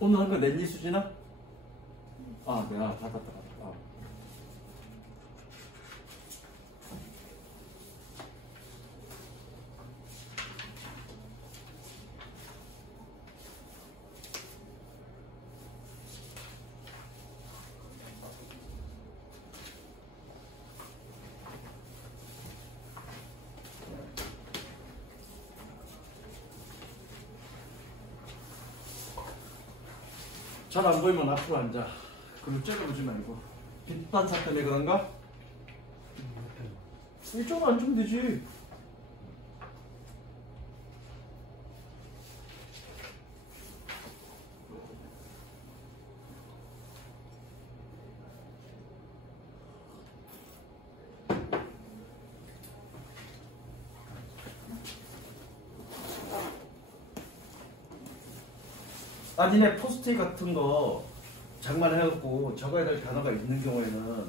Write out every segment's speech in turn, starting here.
오늘 한 거 냈니 수진아? 아, 내가 받았다. 아. 잘 안 보이면 앞으로 앉아. 그리고 째려보지 말고. 빛 반사 때문에 그런가? 이쪽으로 앉으면 되지. 아, 니네 포스트잇 같은 거 장만해갖고 적어야 될 단어가 있는 경우에는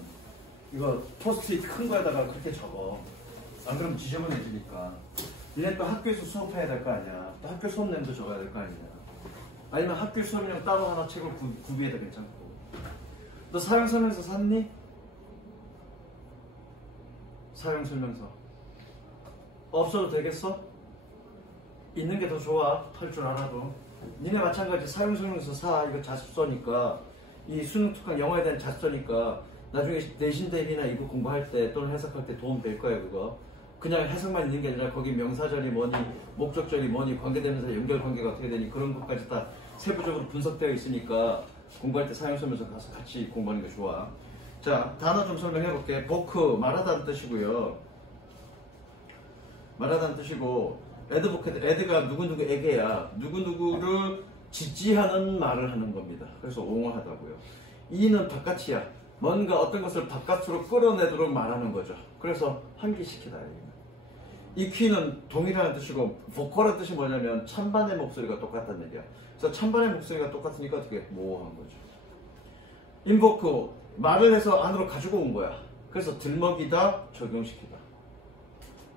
이거 포스트잇 큰 거에다가 그렇게 적어. 안 그러면 지저분해지니까. 니네 또 학교에서 수업해야 될 거 아니야. 또 학교 수업 내용도 적어야 될 거 아니냐. 아니면 학교 수업이랑 따로 하나 책을 구비해도 괜찮고. 너 사용설명서 샀니? 사용설명서 없어도 되겠어? 있는 게 더 좋아. 할 줄 알아도. 니네 마찬가지 사용설명서 사. 이거 자습서니까, 이 수능 특강 영어에 대한 자습서니까 나중에 내신 대비나 이거 공부할 때 또는 해석할 때 도움 될 거야. 그거 그냥 해석만 있는 게 아니라 거기 명사절이 뭐니 목적절이 뭐니 관계되면서 연결관계가 어떻게 되니 그런 것까지 다 세부적으로 분석되어 있으니까 공부할 때 사용설명서 가서 같이 공부하는 게 좋아. 자, 단어 좀 설명해 볼게. 보크 말하다는 뜻이고요. 말하다는 뜻이고, 애드보케트, 애드가 누구누구에게야 누구누구를 지지하는 말을 하는 겁니다. 그래서 옹호하다고요. 이는 바깥이야. 뭔가 어떤 것을 바깥으로 끌어내도록 말하는 거죠. 그래서 환기시키다. 이 퀴는 동일한 뜻이고, 보컬의 뜻이 뭐냐면 찬반의 목소리가 똑같다는 얘기야. 그래서 찬반의 목소리가 똑같으니까 어떻게 모호한 거죠. 인보크 말을 해서 안으로 가지고 온 거야. 그래서 들먹이다, 적용시키다.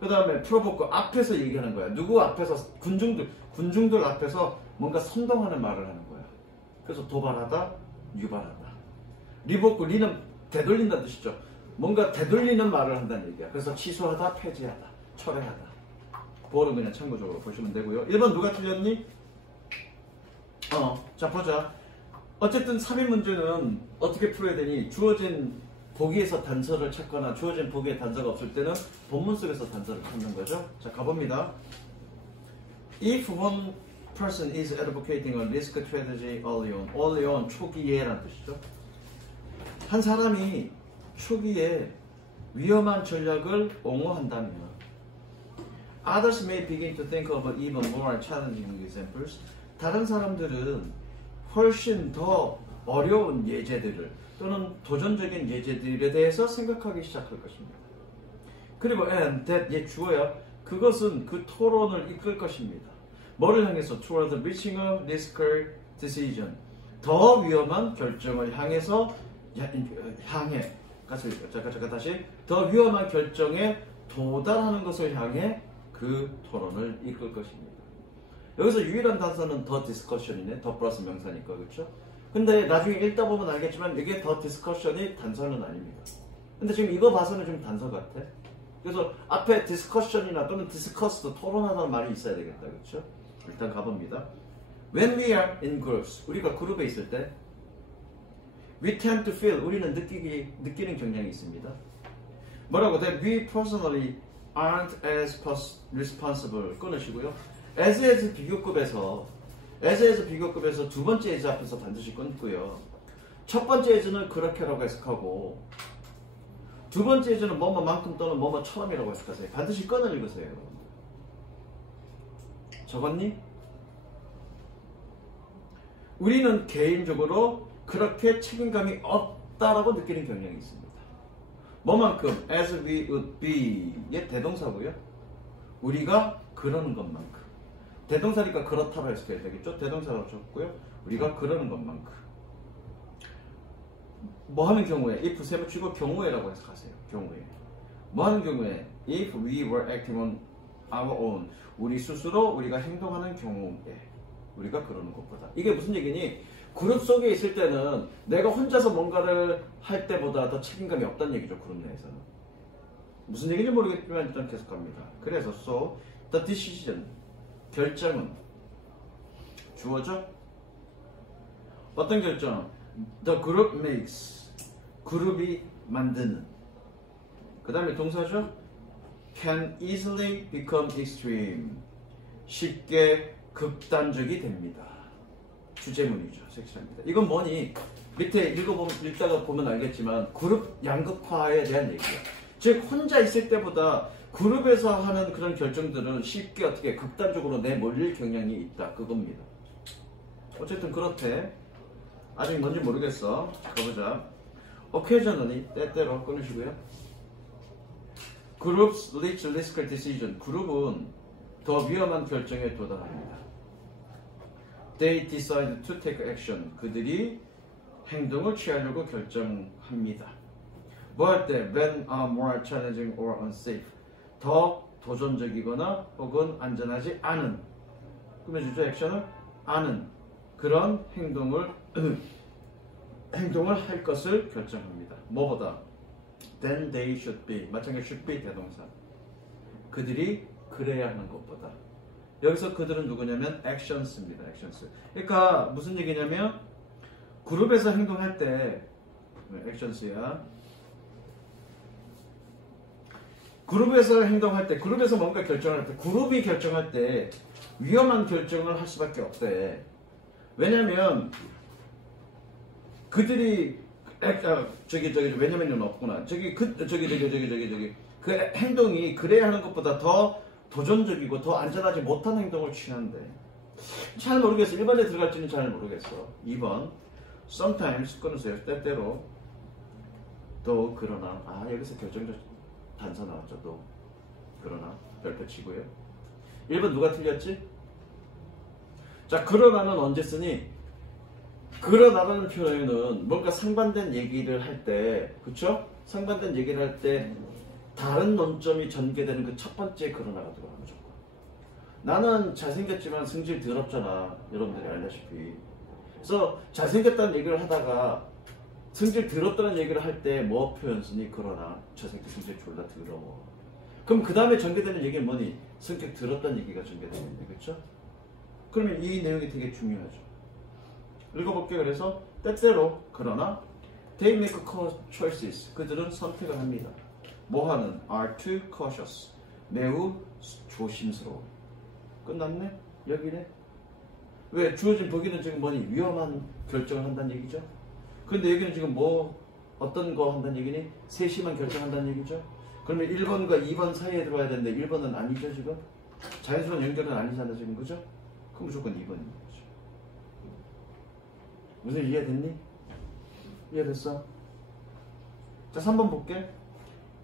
그 다음에 프로보크 앞에서 얘기하는 거야. 누구 앞에서? 군중들 앞에서 뭔가 선동하는 말을 하는 거야. 그래서 도발하다, 유발하다. 리보크, 리는 되돌린다는 뜻이죠. 뭔가 되돌리는 말을 한다는 얘기야. 그래서 취소하다, 폐지하다, 철회하다. 보어는 그냥 참고적으로 보시면 되고요. 1번 누가 틀렸니? 자 보자. 어쨌든 3인 문제는 어떻게 풀어야 되니? 주어진 보기에서 단서를 찾거나 주어진 보기에 단서가 없을 때는 본문 속에서 단서를 찾는 거죠. 자, 가봅니다. If one person is advocating a risk strategy early on, 초기에 라는 뜻이죠. 한 사람이 초기에 위험한 전략을 옹호한다면 Others may begin to think of even more challenging examples. 다른 사람들은 훨씬 더 어려운 예제들을 또는 도전적인 예제들에 대해서 생각하기 시작할 것입니다. 그리고 and that 얘 주어야. 그것은 그 토론을 이끌 것입니다. 뭐를 향해서? toward reaching a riskier decision. 더 위험한 결정을 향해서 다시 더 위험한 결정에 도달하는 것을 향해 그 토론을 이끌 것입니다. 여기서 유일한 단서는 더 디스커션이네. 더 플러스 명사니까. 그렇죠? 근데 나중에 읽다 보면 알겠지만 이게 더 디스커션이 단서는 아닙니다. 근데 지금 이거 봐서는 좀 단서 같아. 그래서 앞에 디스커션이나 또는 디스커스도 토론하다는 말이 있어야 되겠다. 그렇죠? 일단 가봅니다. When we are in groups, 우리가 그룹에 있을 때 we tend to feel, 우리는 느끼는 경향이 있습니다. 뭐라고? That we personally aren't as responsible. 끊으시고요. as 비교급에서 두 번째 as 앞에서 반드시 끊고요. 첫 번째 as는 그렇게라고 해석하고 두 번째 as는 뭐뭐만큼 또는 뭐뭐처럼이라고 해석하세요. 반드시 끊어 읽으세요. 적었니? 우리는 개인적으로 그렇게 책임감이 없다라고 느끼는 경향이 있습니다. 뭐만큼? as we would be. 얘 대동사고요. 우리가 그러는 것만큼. 대동사니까 그렇다고 해석해야 되겠죠? 대동사로 적고요. 우리가 그러는 것만큼. 뭐 하는 경우에? if 세 붙이고 경우에라고 해석하세요. 경우에. 뭐 하는 경우에? if we were acting on our own. 우리 스스로 우리가 행동하는 경우에 우리가 그러는 것보다. 이게 무슨 얘기니? 그룹 속에 있을 때는 내가 혼자서 뭔가를 할 때보다 더 책임감이 없다는 얘기죠. 그룹 내에서는. 무슨 얘기인지 모르겠지만 일단 계속합니다. 그래서 so the decision 결정은 주어져? 어떤 결정? The group makes 그룹이 만드는. 그 다음에 동사죠? can easily become extreme 쉽게 극단적이 됩니다. 주제문이죠. 섹션입니다. 이건 뭐니? 밑에 읽다가 보면 알겠지만 그룹 양극화에 대한 얘기야. 즉 혼자 있을 때보다 그룹에서 하는 그런 결정들은 쉽게 어떻게 극단적으로 내몰릴 경향이 있다. 그겁니다. 어쨌든 그렇대. 아직 뭔지 모르겠어. 가보자. occasionally 때때로 끊으시고요. Groups lead to risky decision. 그룹은 더 위험한 결정에 도달합니다. They decide to take action. 그들이 행동을 취하려고 결정합니다. 뭐 할 때? When are more challenging or unsafe. 더 도전적이거나 혹은 안전하지 않은. 꾸며주죠. 액션을 아는 그런 행동을 할 것을 결정합니다. 뭐보다? Then they should be. 마찬가지 should be 대동사. 그들이 그래야 하는 것보다. 여기서 그들은 누구냐면 actions입니다. actions. 그러니까 무슨 얘기냐면 그룹에서 행동할 때 actions야. 그룹에서 행동할 때, 그룹에서 뭔가 결정을 할 때, 그룹이 결정할 때 위험한 결정을 할 수밖에 없대. 왜냐면 그들이 왜냐면은 없구나. 그 행동이 그래야 하는 것보다 더 도전적이고 더 안전하지 못한 행동을 취한대. 잘 모르겠어. 1번에 들어갈지는 잘 모르겠어. 2번 sometimes 끊으세요. 때때로 또 그러나. 여기서 결정적 단서 나왔죠. 또 그러나 별표 치고요. 1번 누가 틀렸지? 자, 그러나는 언제 쓰니? 그러나라는 표현은 뭔가 상반된 얘기를 할 때, 그쵸? 상반된 얘기를 할 때 다른 논점이 전개되는 그 첫 번째 그러나가 들어가 무조건. 나는 잘생겼지만 성질 더럽잖아. 여러분들이 알다시피. 그래서 잘생겼다는 얘기를 하다가 성질 더럽다는 얘기를 할 때 뭐 표현 쓰니? 그러나 저 새끼 성질 졸라 더러워. 그럼 그 다음에 전개되는 얘기는 뭐니? 성격 더럽다는 얘기가 전개되는데, 그쵸? 그러면 이 내용이 되게 중요하죠. 읽어볼게요. 그래서 때때로 그러나 they make choices. 그들은 선택을 합니다. 뭐 하는? are too cautious. 매우 조심스러워. 끝났네? 여기네? 왜? 주어진 보기는 지금 뭐니? 위험한 결정을 한다는 얘기죠. 근데 여기는 지금 뭐 어떤 거 한다는 얘기니? 세심한 결정한다는 얘기죠. 그러면 1번과 2번 사이에 들어와야 되는데 1번은 아니죠 지금? 자연스러운 연결은 아니잖아 지금, 그죠? 그럼 무조건 2번입니다. 무슨 이해됐니? 이해됐어? 자, 3번 볼게.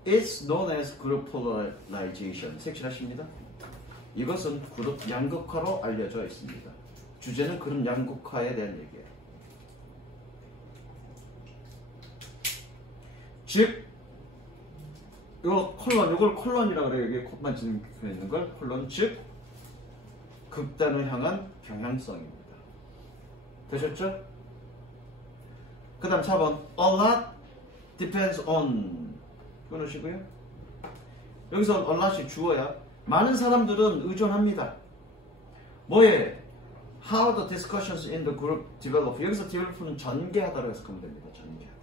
It's known as group polarization. 색칠하십니다. 이것은 그룹 양극화로 알려져 있습니다. 주제는 그룹 양극화에 대한 얘기예요. 즉, 이걸 콜론이라고 그래요. 여기 콧만 지금 있는 걸 콜론. 즉, 극단을 향한 경향성입니다. 되셨죠? 그 다음 4번 A lot depends on 끊으시고요. 여기서 a lot이 주어야. 많은 사람들은 의존합니다. 뭐에? How the discussions in the group develop. 여기서 develop는 전개하다라고 해석하면 됩니다. 전개하다.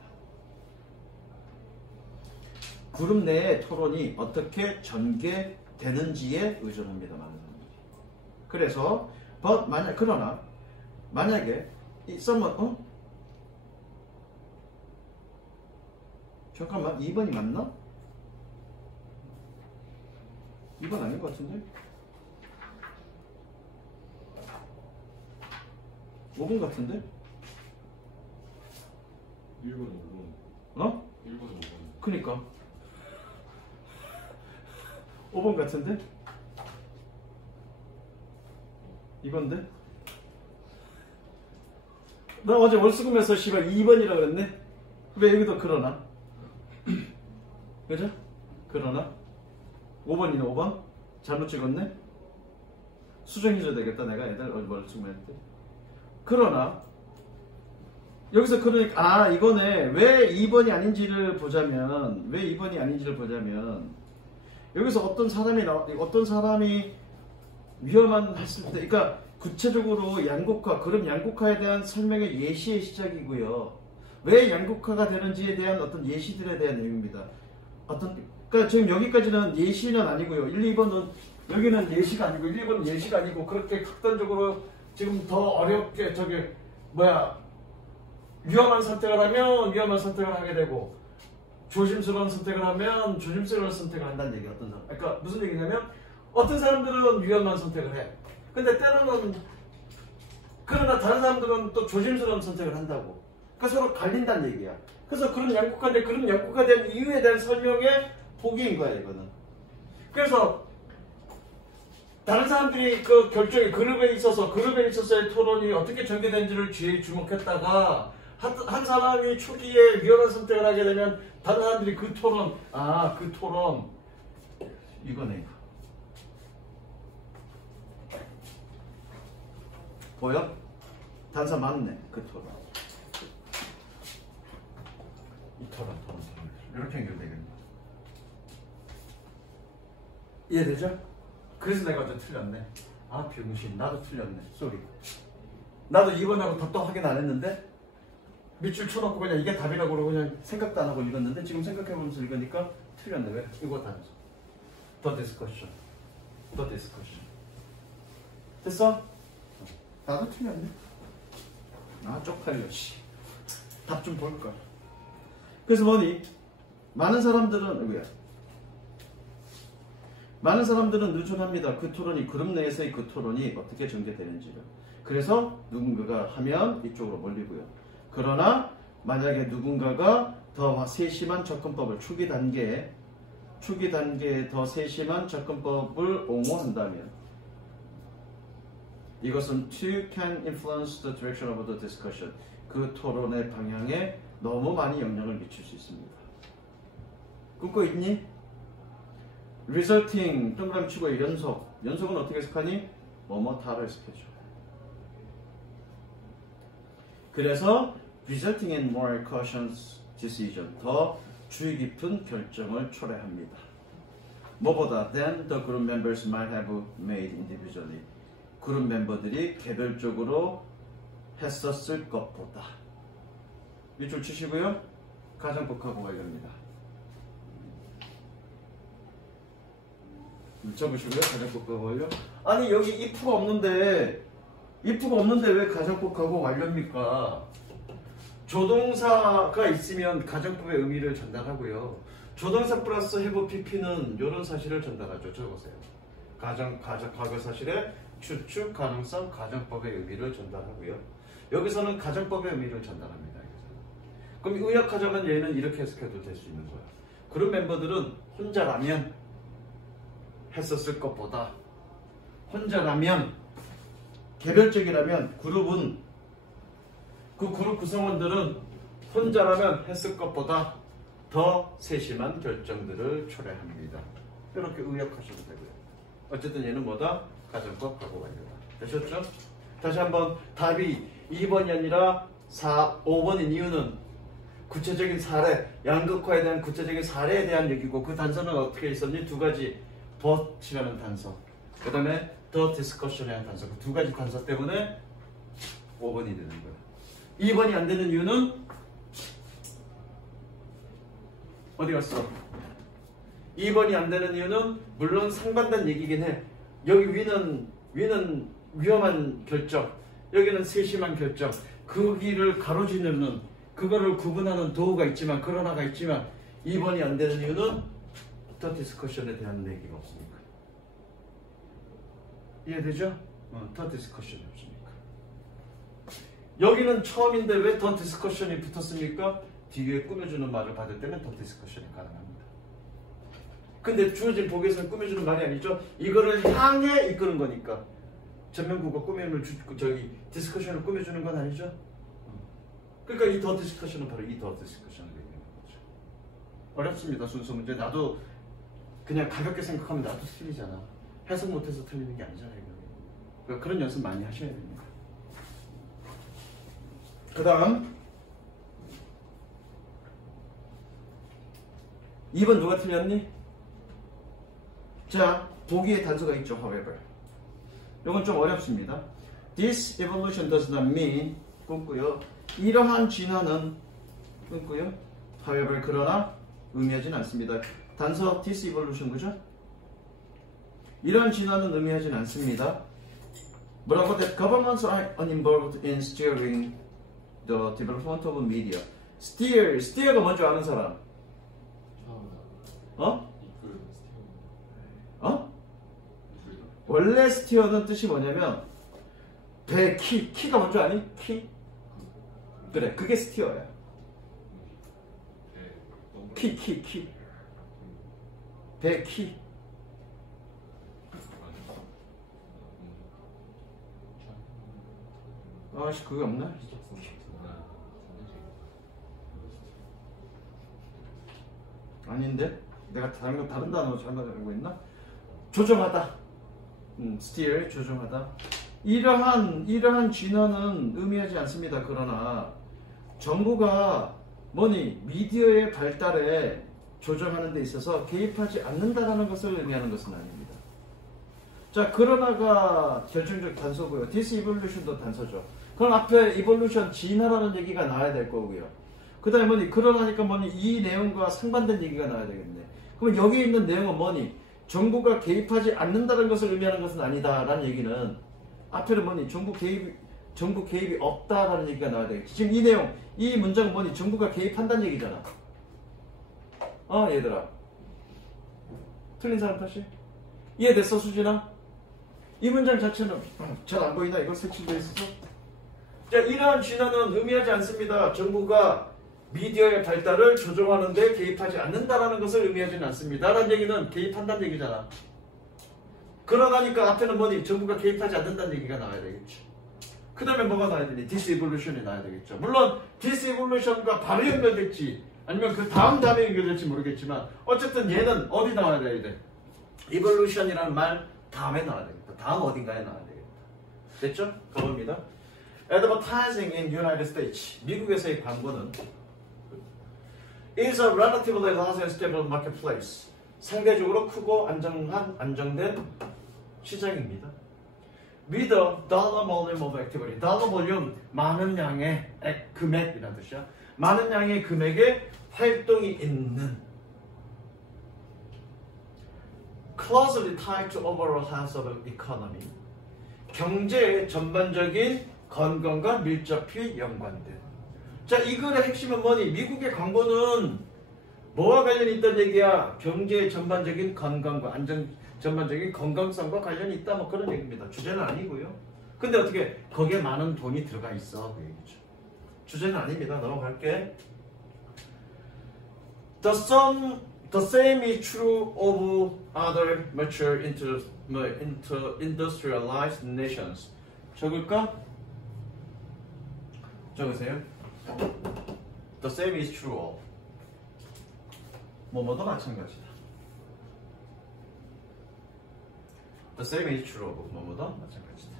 그룹 내의 토론이 어떻게 전개되는지에 의존합니다. 많은 사람들이. 그래서 그러나 만약에 someone 잠깐만, 2번이 맞나? 2번 아닌 것 같은데? 5번 같은데? 1번, 5번. 어? 1번, 5번. 그니까 5번 같은데? 이건데? 나 어제 월수금에서 씨발 2번이라 그랬네? 왜 여기도 그러나? 그죠? 그러나 5번이네. 5번 잘못 찍었네. 수정해줘야 되겠다. 내가 애들 월수금할 때. 그러나 여기서 그러니까 이거네. 왜 2번이 아닌지를 보자면 여기서 어떤 사람이 위험한 했을 때, 그러니까 구체적으로 양극화, 그럼 양극화에 대한 설명의 예시의 시작이고요. 왜 양극화가 되는지에 대한 어떤 예시들에 대한 내용입니다. 그러니까 지금 여기까지는 예시는 아니고요. 1, 2번은 여기는 예시가 아니고 1, 2번은 예시가 아니고 그렇게 극단적으로 지금 더 어렵게 위험한 선택을 하면 위험한 선택을 하게 되고 조심스러운 선택을 하면 조심스러운 선택을 한다는 얘기예요. 어떤 사람. 그러니까 무슨 얘기냐면 어떤 사람들은 위험한 선택을 해. 근데 때로는 그러나 다른 사람들은 또 조심스러운 선택을 한다고. 그러니까 서로 갈린다는 얘기야. 그래서 그런 양극화인데 그런 양극화에 대한 이유에 대한 설명의 보기인 거야 이거는. 그래서 다른 사람들이 그 결정이 그룹에 있어서의 토론이 어떻게 전개된지를 주의에 주목했다가 한 사람이 초기에 위험한 선택을 하게 되면 다른 사람들이 그 토론 이거네. 보여? 단서 맞네. 그 토론. 이 토론. 이렇게 연결되겠네. 이해되죠? 그래서 내가 어제 틀렸네. 병신. 나도 틀렸네. 쏘리. 나도 2번하고 답도 확인 안 했는데 밑줄 쳐놓고 그냥 이게 답이라고 그러고 그냥 생각도 안 하고 읽었는데 지금 생각해보면서 읽으니까 틀렸네. 왜? 이거 단서. The discussion. 됐어? 나도 틀렸네. 쪽팔려. 답 좀 볼걸. 그래서 많은 사람들은 누준합니다. 그 토론이 그룹 내에서의 그 토론이 어떻게 전개되는지를. 그래서 누군가가 하면 이쪽으로 몰리고요. 그러나 만약에 누군가가 더 세심한 접근법을 초기 단계에 더 세심한 접근법을 옹호한다면 이것은 to can influence the direction of the discussion. 그 토론의 방향에 너무 많이 영향을 미칠 수 있습니다. 끊고 있니? resulting 동그라미 치고 연속은 어떻게 해석하니? 뭐뭐다로 해석해줘. 그래서 resulting in more cautious decision, 더 주의 깊은 결정을 초래합니다. 뭐보다 than the group members might have made individually. 그룹 멤버들이 개별적으로 했었을 것보다. 밑줄 치시고요. 가정법하고 관련입니다. 접으시고요. 가정법하고 관련. 아니 여기 if가 없는데 왜 가정법하고 관련입니까? 조동사가 있으면 가정법의 의미를 전달하고요. 조동사 플러스 have pp는 이런 사실을 전달하죠. 적으세요. 과거 사실의 추측, 가능성, 가정법의 의미를 전달하고요. 여기서는 가정법의 의미를 전달합니다. 그럼 의역하자면 얘는 이렇게 해석해도 될 수 있는 거야. 그룹 멤버들은 혼자라면 했었을 것보다, 혼자라면, 개별적이라면 그 그룹 구성원들은 혼자라면 했을 것보다 더 세심한 결정들을 초래합니다. 이렇게 의역하셔도 되고요. 어쨌든 얘는 뭐다? 가정법하고 관련다. 되셨죠? 다시 한번 답이 2번이 아니라 5번인 이유는 구체적인 사례, 양극화에 대한 구체적인 사례에 대한 얘기고 그 단서는 어떻게 있었니? 두 가지 but이라는 단서, 그 다음에 the discussion이라는 단서, 그 두 가지 단서 때문에 5번이 되는 거예요. 2번이 안 되는 이유는 어디 갔어? 2번이 안 되는 이유는 물론 상반된 얘기긴 해. 여기 위는 위험한 결정, 여기는 세심한 결정. 그 길을 가로지르는, 그거를 구분하는 도구가 있지만, 그러나가 있지만 2번이 안 되는 이유는 더 디스커션에 대한 얘기가 없으니까. 이해되죠? 더 디스커션이 없으니까. 여기는 처음인데 왜 더 디스커션이 붙었습니까? 뒤에 꾸며주는 말을 받을 때는 더 디스커션이 가능합니다. 근데 주어진 복에서는 꾸며주는 말이 아니죠. 이거를 향해 이끄는 거니까. 전면국어 꾸밈을 디스커션을 꾸며주는 건 아니죠. 그러니까 이 더 디스커션은 바로 이 더 디스커션을 얘기하는 거죠. 어렵습니다. 순수 문제. 나도 그냥 가볍게 생각하면 나도 틀리잖아. 해석 못해서 틀리는 게 아니잖아요. 그러니까 그런 연습 많이 하셔야 됩니다. 그 다음 2번 누가 틀렸니? 자, 보기에 단서가 있죠. however. 이건 좀 어렵습니다. This evolution does not mean 끊고요. 이러한 진화는 끊고요. however 그러나 의미하진 않습니다. 단서 this evolution 그죠? 이러한 진화는 의미하진 않습니다. 뭐라고? That governments are uninvolved in steering the development of media. steer가 뭔지 아는 사람? 어? 어? 원래 스티어는 뜻이 뭐냐면 배 키가 뭔지 아니? 키? 그래, 그게 스티어야. 키. 배 키. 아씨, 그게 없나? 아닌데? 내가 다른 단어 잘못 알고 있나? 조정하다. steer, 조정하다. 이러한 진화는 의미하지 않습니다. 그러나 정부가 미디어의 발달에 조정하는 데 있어서 개입하지 않는다라는 것을 의미하는 것은 아닙니다. 자, 그러나가 결정적 단서고요. this evolution도 단서죠. 그럼 앞에 evolution, 진화라는 얘기가 나와야 될 거고요. 그 다음에 그러나니까 이 내용과 상반된 얘기가 나와야 되겠네. 그럼 여기 있는 내용은 정부가 개입하지 않는다는 것을 의미하는 것은 아니다라는 얘기는 앞에는 정부 개입이 없다라는 얘기가 나와야 되겠지. 지금 이 내용, 이 문장은 정부가 개입한다는 얘기잖아. 얘들아. 틀린 사람 다시. 이해됐어, 수진아? 이 문장 자체는 잘 안 보이나? 이거 색칠되어 있어서? 자, 이러한 진화는 의미하지 않습니다. 정부가 미디어의 발달을 조종하는 데 개입하지 않는다라는 것을 의미하지는 않습니다. 라는 얘기는 개입한다는 얘기잖아. 그러나니까 앞에는 정부가 개입하지 않는다는 얘기가 나와야 되겠죠. 그 다음에 뭐가 나와야 되니? 디스이볼루션이 나와야 되겠죠. 물론 디스이볼루션과 바로 연결될지 아니면 그 다음에 연결될지 모르겠지만 어쨌든 얘는 어디 나와야 돼? 이볼루션이라는 말 다음에 나와야 되겠다. 다음 어딘가에 나와야 되겠다. 됐죠? 가봅니다. Advertising in United States. 미국에서의 광고는 is a relatively large and stable marketplace. 상대적으로 크고 안정된 시장입니다. With a dollar volume of activity. 달러 볼륨, 많은 양의 금액이라는 뜻이야. 많은 양의 금액의 활동이 있는. Closely tied to overall health of the economy. 경제의 전반적인 건강과 밀접히 연관된. 자, 이 글의 핵심은 미국의 광고는 뭐와 관련이 있다는 얘기야? 경제의 전반적인 건강과 전반적인 건강성과 관련이 있다, 그런 얘기입니다. 주제는 아니고요. 근데 어떻게 거기에 많은 돈이 들어가 있어, 그 얘기죠. 주제는 아닙니다. 넘어갈게. The same is true of other mature industrialized nations. 적을까? 적으세요. The same is true of. 뭐뭐도 마찬가지다. The same is true of. 뭐뭐도 마찬가지다.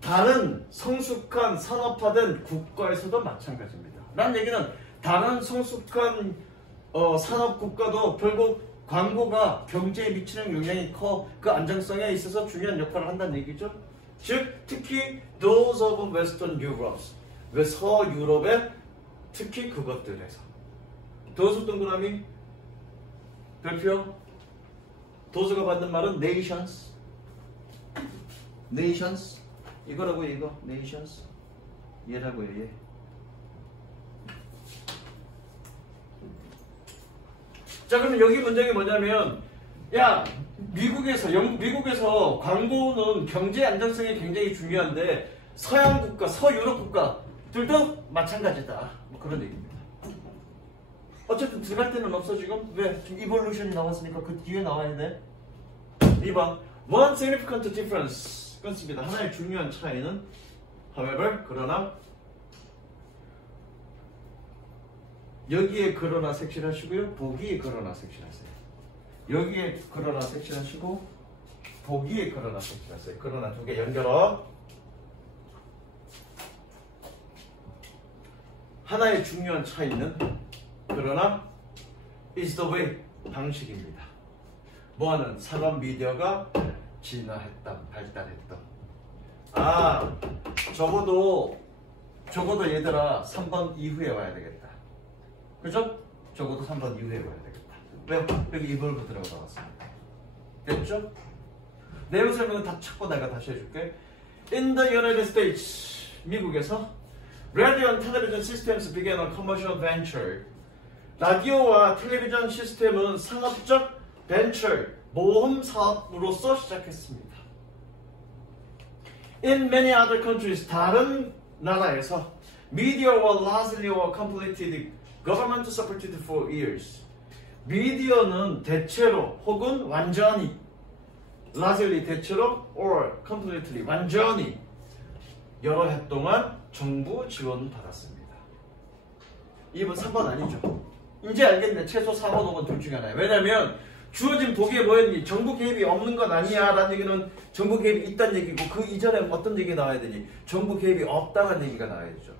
다른 성숙한 산업화된 국가에서도 마찬가지입니다. 라는 얘기는 다른 성숙한 산업 국가도 결국 광고가 경제에 미치는 영향이 커 그 안정성에 있어서 중요한 역할을 한다는 얘기죠. 즉 특히 those of Western Europe, 서유럽의 특히 그것들에서. those 동그라미 별표. those가 받는 말은 nations. 이거라고 이거 nations. 얘라고요 얘. 자, 그러면 여기 문장이 뭐냐면, 야, 미국에서 광고는 경제 안정성이 굉장히 중요한데, 서양 국가, 서유럽 국가들도 마찬가지다. 그런 얘기입니다. 어쨌든 들어갈 데는 없어, 지금. 왜? 지금 evolution이 나왔으니까 그 뒤에 나와야 돼. 2번. One significant difference. 끊습니다. 하나의 중요한 차이는, however, 그러나, 여기에 그러나 색칠하시고요. 보기에 그러나 색칠하세요. 여기에 그러나 색칠하시고 보기에 그러나 색칠했어요. 그러나 두 개 연결어. 하나의 중요한 차이는 그러나 is the way 방식입니다. 뭐하는 산업 미디어가 진화했다, 발달했다. 아, 적어도 얘들아 3번 이후에 와야 되겠다. 그죠? 적어도 3번 이후에 와야 되겠다. 왜요? 여기 이벌브 들어가 나왔습니다. 됐죠? 내용 설명은 다 찾고 내가 다시 해줄게. In the United States, 미국에서 Radio and Television Systems began a commercial venture. 라디오와 텔레비전 시스템은 상업적 벤처, 모험 사업으로서 시작했습니다. In many other countries, 다른 나라에서 Media were largely or completely government supported for years. 미디어는 대체로 혹은 완전히 largely 대체로 or completely 완전히 여러 해 동안 정부 지원 받았습니다. 2번 3번 아니죠. 이제 알겠네. 최소 4번 5번 둘 중에 하나예요. 왜냐면 주어진 보기에 뭐였니? 정부 개입이 없는 건 아니야 라는 얘기는 정부 개입이 있다는 얘기고 그 이전에 어떤 얘기 나와야 되니? 정부 개입이 없다는 얘기가 나와야 되죠.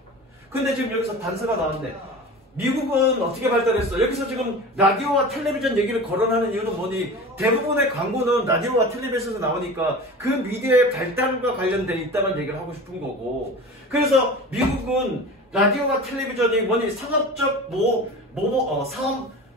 근데 지금 여기서 단서가 나왔네. 미국은 어떻게 발달했어? 여기서 지금 라디오와 텔레비전 얘기를 거론하는 이유는 뭐니? 대부분의 광고는 라디오와 텔레비전에서 나오니까 그 미디어의 발달과 관련돼 있다는 얘기를 하고 싶은 거고, 그래서 미국은 라디오와 텔레비전이 뭐니? 상업적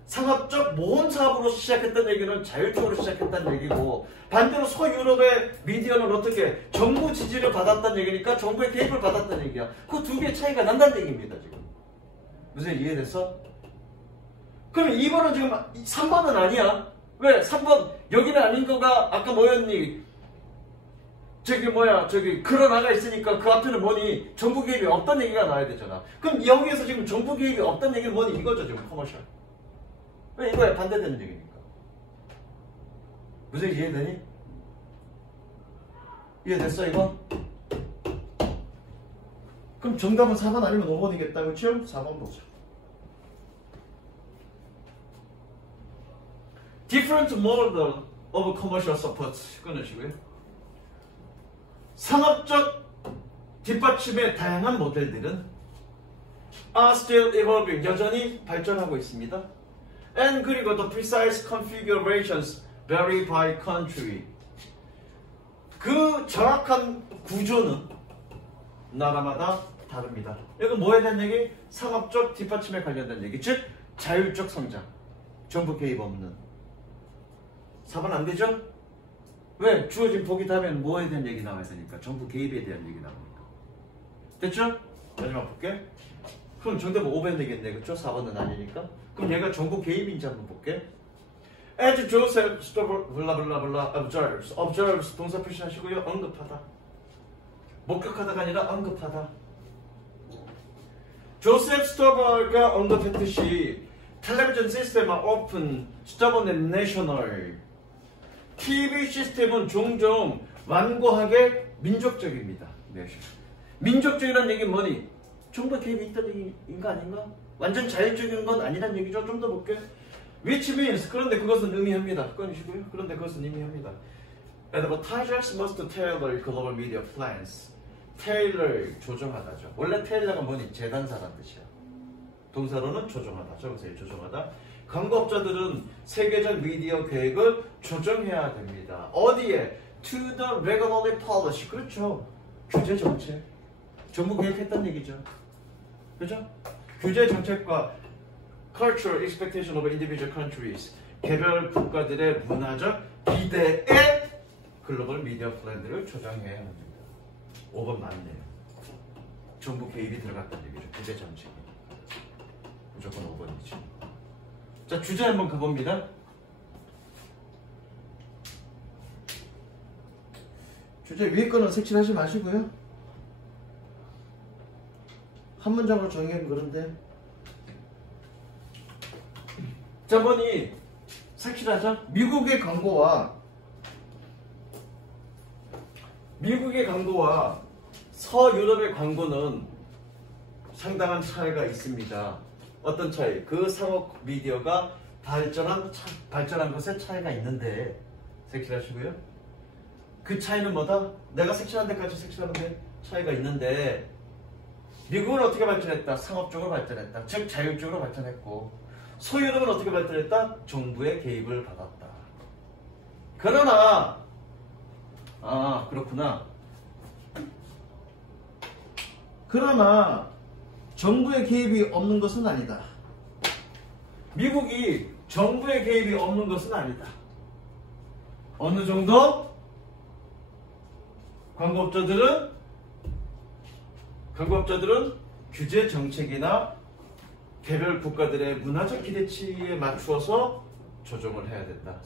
상업적 모험 사업으로 시작했다는 얘기는 자율적으로 시작했다는 얘기고, 반대로 서유럽의 미디어는 어떻게 정부 지지를 받았다는 얘기니까 정부의 개입을 받았다는 얘기야. 그 두 개의 차이가 난다는 얘기입니다. 지금 무슨 이해됐어? 그럼 2번은 지금 3번은 아니야. 왜? 3번 여기는 아닌 거가 아까 뭐였니? 저기 그러나가 있으니까 그 앞에는 뭐니? 정부 개입이 없다는 얘기가 나와야 되잖아. 그럼 여기에서 지금 정부 개입이 없다는 얘기는 뭐니? 이거죠 지금 커머셜. 왜? 이거에 반대되는 얘기니까. 무슨 이해되니? 이해됐어 이거? 그럼 정답은 4번 아니면 5번이겠다. 그렇죠? 4번 보자. Different model of commercial support. 끊으시고요. 상업적 뒷받침의 다양한 모델들은 are still evolving. 여전히 발전하고 있습니다. And 그리고 the precise configurations vary by country. 그 정확한 구조는 나라마다 다릅니다. 이건 뭐에 대한 얘기? 상업적 뒷받침에 관련된 얘기. 즉 자율적 성장. 정부 개입 없는. 4번 안 되죠? 왜? 주어진 보기 다음엔 뭐에 대한 얘기 나와야 되니까. 정부 개입에 대한 얘기 나오니까. 됐죠? 마지막 볼게. 그럼 정답은 5번 되겠네. 그쵸? 4번은 아니니까. 그럼 얘가 정부 개입인지 한번 볼게. As Joseph Stover 블라블라블라 observes 동사 표시하시고요. 언급하다. 목격하다가 아니라 언급하다. 조셉 스토버가 언급했듯이 텔레비전 시스템은 오픈, 스토버 내셔널. TV 시스템은 종종 완고하게 민족적입니다. 민족적이라는 얘기는 뭐니? 정부 개입이 있다는 얘기인 거 아닌가? 완전 자율적인 건 아니란 얘기죠. 좀 더 볼게. Which means, 그런데 그것은 의미합니다. 꺼내시고요. 그런데 그것은 의미합니다. Advertisers must tailor global media plans. 테일러 조정하다죠. 원래 테일러가 뭐니? 재단사란 뜻이야. 동사로는 조정하다. 적으세요. 조정하다. 광고업자들은 세계적 미디어 계획을 조정해야 됩니다. 어디에? To the regulatory policy. 그렇죠. 규제 정책. 정부 개입했다는 얘기죠. 그죠? 규제 정책과 cultural expectation of individual countries. 개별 국가들의 문화적 기대에 글로벌 미디어 플랜들을 조정해야 합니다. 5번 맞네요. 정부 개입이 들어갔다는 얘기죠. 규제 정책이. 무조건 5번이죠. 자, 주제 한번 가봅니다. 주제 위에 거는 색칠하지 마시고요. 한 문장으로 정의하면 그런데. 자, 보니 색칠하자. 미국의 광고와 서유럽의 광고는 상당한 차이가 있습니다. 어떤 차이? 그 상업 미디어가 발전한 것에 차이가 있는데 색칠하시고요. 그 차이는 뭐다? 내가 색칠한 데까지 색칠하는 데 차이가 있는데 미국은 어떻게 발전했다? 상업적으로 발전했다. 즉 자율적으로 발전했고 소유럽은 어떻게 발전했다? 정부의 개입을 받았다. 그러나 그렇구나. 그러나 정부의 개입이 없는 것은 아니다. 미국이 정부의 개입이 없는 것은 아니다. 어느 정도? 광고업자들은 규제 정책이나 개별 국가들의 문화적 기대치에 맞추어서 조정을 해야 된다.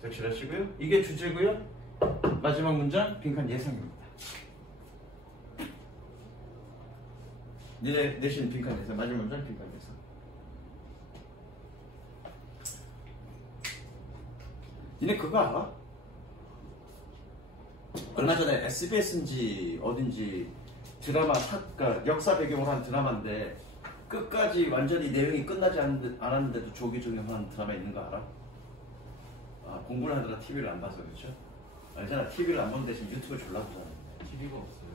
색칠하시고요. 이게 주제고요. 마지막 문장 빈칸 예상입니다. 니네 내신 빈칸 예상. 마지막 문장 빈칸 예상. 니네 그거 알아? 얼마 전에 SBS인지 어딘지 드라마 그러니까 역사 배경으로 한 드라마인데 끝까지 완전히 내용이 끝나지 않았는데도 조기종영한 드라마 있는 거 알아? 공부를 하다가 TV를 안 봐서 그렇죠? 알잖아. TV를 안 보는 대신 유튜브를 졸라 보잖아. TV가 없어요.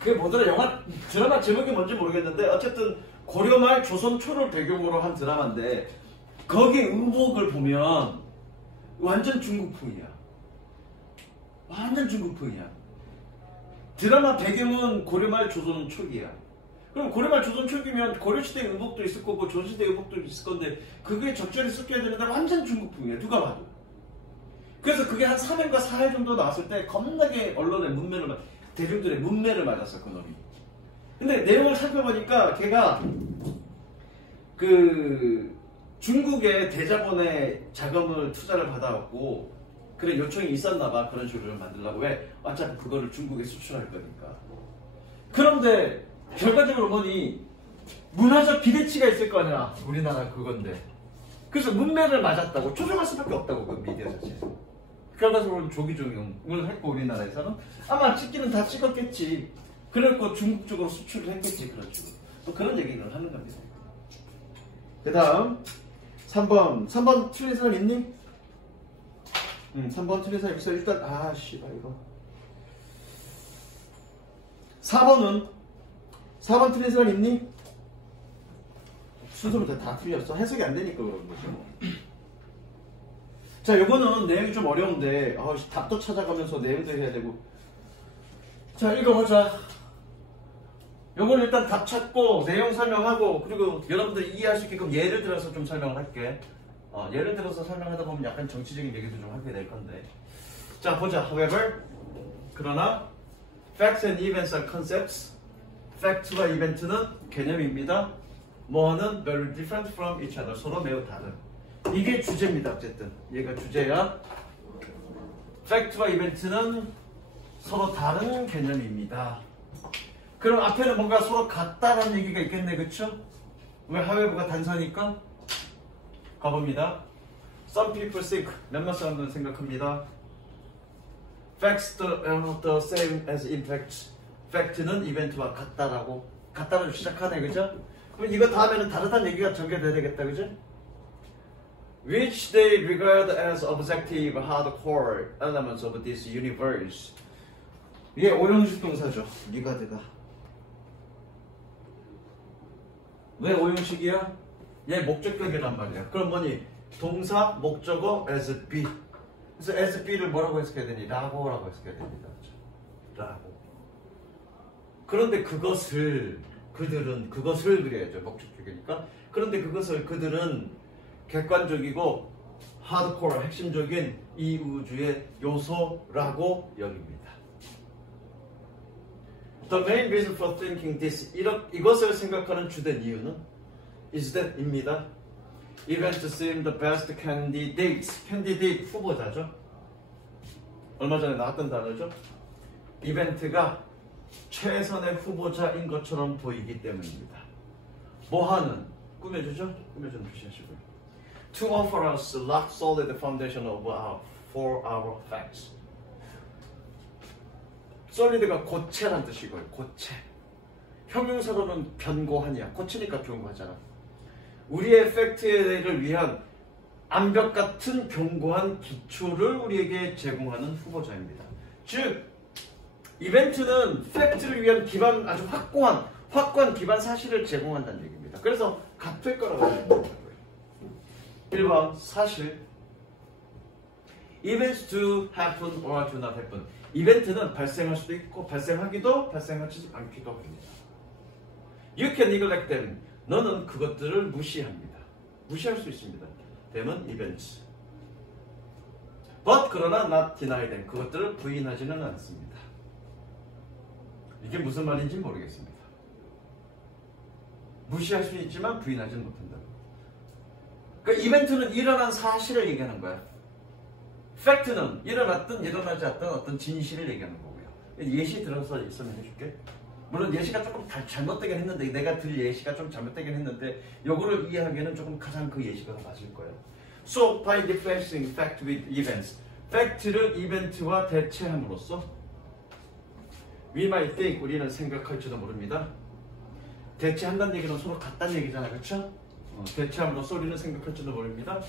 그게 뭐더라? 드라마 제목이 뭔지 모르겠는데 어쨌든 고려말 조선 초를 배경으로 한 드라마인데 거기 의복을 보면 완전 중국풍이야. 완전 중국풍이야. 드라마 배경은 고려말 조선 초기야. 그럼 고려말 조선 초기면 고려시대 의복도 있을 거고 조선시대 의복도 있을 건데 그게 적절히 섞여야 되는데 완전 중국풍이야. 누가 봐도. 그래서 그게 한 3회인가 4회 정도 나왔을 때 겁나게 언론의 대중들의 문매를 맞았어, 그 놈이. 근데 내용을 살펴보니까 걔가 그 중국의 대자본의 자금을 투자를 받아갖고 그래 요청이 있었나봐. 그런 식으로 만들려고. 왜? 어차피 그거를 중국에 수출할 거니까. 그런데 결과적으로 보니 문화적 기대치가 있을 거 아니야. 우리나라 그건데. 그래서 문매를 맞았다고. 조종할 수밖에 없다고, 그 미디어 자체에서. 결과적으로는 조기종용을 했고 우리나라에서는 아마 찍기는 다 찍었겠지. 그래갖고 중국 쪽으로 수출을 했겠지. 그런 식으로. 또 그런 얘기를 하는 겁니다. 그 다음 3번 틀린 사람 있니? 3번 틀린 사람 있어. 일단 씨발 이거 4번 틀린 사람 있니? 순서부터 다 틀렸어. 해석이 안 되니까 그런 거죠. 자, 요거는 내용이 좀 어려운데 답도 찾아가면서 내용도 해야 되고. 자, 읽어보자. 요건 일단 답 찾고 내용 설명하고 그리고 여러분들이 이해할 수 있게끔 예를 들어서 좀 설명을 할게. 예를 들어서 설명하다 보면 약간 정치적인 얘기도 좀 하게 될 건데. 자, 보자. However, 그러나 facts and events are concepts. 팩트와 이벤트는 개념입니다. 뭐는 very different from each other. 서로 매우 다른. 이게 주제입니다. 어쨌든 얘가 주제야. 팩트와 이벤트는 서로 다른 개념입니다. 그럼 앞에는 뭔가 서로 같다는 얘기가 있겠네. 그쵸? 왜 however가 단서니까? 가봅니다. Some people think, 몇몇 사람들은 생각합니다. Facts are the same as in fact. 팩트는 이벤트와 같다로 시작하네. 그죠? 그럼 이거 다음에는 다르다는 얘기가 전개돼야 되겠다. 그죠? Which they regard as objective hardcore elements of this universe. 이게 오형식 동사죠. 리가드가. 왜 오형식이야? 얘 목적격이란 말이야. 그럼 뭐니? 동사, 목적어, as be. 그래서 as be를 뭐라고 해석해야 되니? 라고라고 해석해야 됩니다. 라고. 그런데 그것을 그려야죠. 목적격이니까. 그런데 그들은 객관적이고 하드코어 핵심적인 이 우주의 요소라고 여깁니다. The main reason for thinking this, 이것을 생각하는 주된 이유는 is that입니다. Events seem the best candidates. candidate 후보자죠. 얼마 전에 나왔던 단어죠. 이벤트가 최선의 후보자인 것처럼 보이기 때문입니다. 뭐하는? 꾸며주죠? 꾸며주는 표시하시고요. To offer us rock solid foundation for our facts. solid가 고체란 뜻이고요. 고체. 형용사로는 변고하냐. 고체니까 좋은 거잖아. 우리의 팩트를 위한 암벽 같은 견고한 기초를 우리에게 제공하는 후보자입니다. 즉 이벤트는 팩트를 위한 기반, 아주 확고한 기반 사실을 제공한다는 얘기입니다. 그래서 같을 거라고 생각합니다. 1번 사실. Events do happen or do not happen. 이벤트는 발생할 수도 있고 발생하지도 않기도 합니다. You can neglect them. 너는 그것들을 무시합니다. 무시할 수 있습니다. them은 events. But 그러나 not deny them. 그것들을 부인하지는 않습니다. 이게 무슨 말인지 모르겠습니다. 무시할 수 있지만 부인하지는 못한다. 그러니까 이벤트는 일어난 사실을 얘기하는 거야. 팩트는 일어났든 일어나지 않든 어떤 진실을 얘기하는 거고요. 예시 들어서 설명해 줄게. 물론 예시가 조금 잘못되긴 했는데, 내가 들 예시가 좀 잘못되긴 했는데 요거를 이해하기에는 조금 가장 그 예시가 맞을 거예요. So by replacing fact with events, 팩트를 이벤트와 대체함으로써 we might think, 우리는 생각할지도 모릅니다. 대체한다는 얘기는 서로 같다는 얘기잖아요, 그렇죠? 대체함으로써 우리는 생각할지도 모릅니다.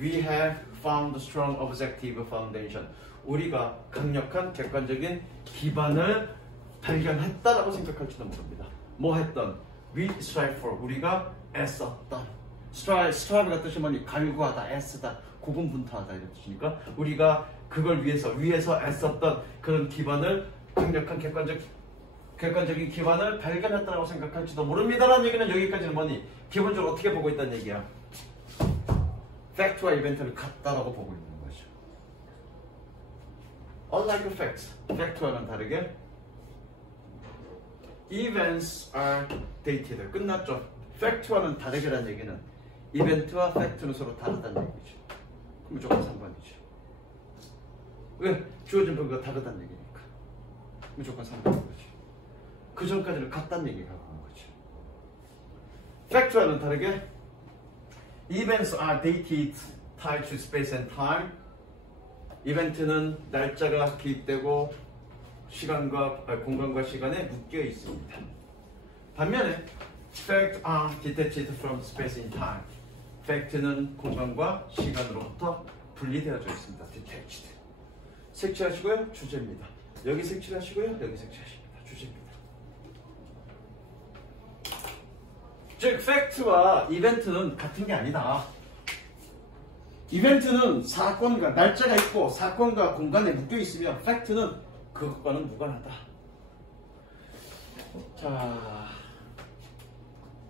We have found strong objective foundation. 우리가 강력한 객관적인 기반을 발견했다라고 생각할지도 모릅니다. 뭐 했던? We strive for. 우리가 애썼던. strive가 뜻이 뭐니? 갈구하다, 애쓰다, 고군분투하다 이런 뜻이니까 우리가 그걸 위해서 애썼던 그런 기반을, 강력한 객관적인 기반을 발견했다라고 생각할지도 모릅니다라는 얘기는 여기까지는 뭐니? 기본적으로 어떻게 보고 있다는 얘기야? 팩트와 이벤트를 같다라고 보고 있는 거죠. Unlike facts, 팩트와는 다르게 events are dated. 끝났죠. 팩트와는 다르게라는 얘기는 이벤트와 팩트는 서로 다르다는 얘기죠. 무조건 3번이죠. 왜? 주어진 범위가 다르다는 얘기니까. 무조건 3번인 거죠. 그 전까지는 같다는 얘기가 나오는 거죠. 팩트와는 다르게 Events are dated tied to space and time. 이벤트는 날짜가 기입되고 공간과 시간에 묶여 있습니다. 반면에 Facts are detached from space and time. 팩트는 공간과 시간으로부터 분리되어져 있습니다. detached. 색칠하시고요. 주제입니다. 여기 색칠하시고요. 여기 색칠하십니다. 주제입니다. 즉 팩트와 이벤트는 같은 게 아니다. 이벤트는 사건과 날짜가 있고 사건과 공간에 묶여 있으며 팩트는 그것과는 무관하다. 자,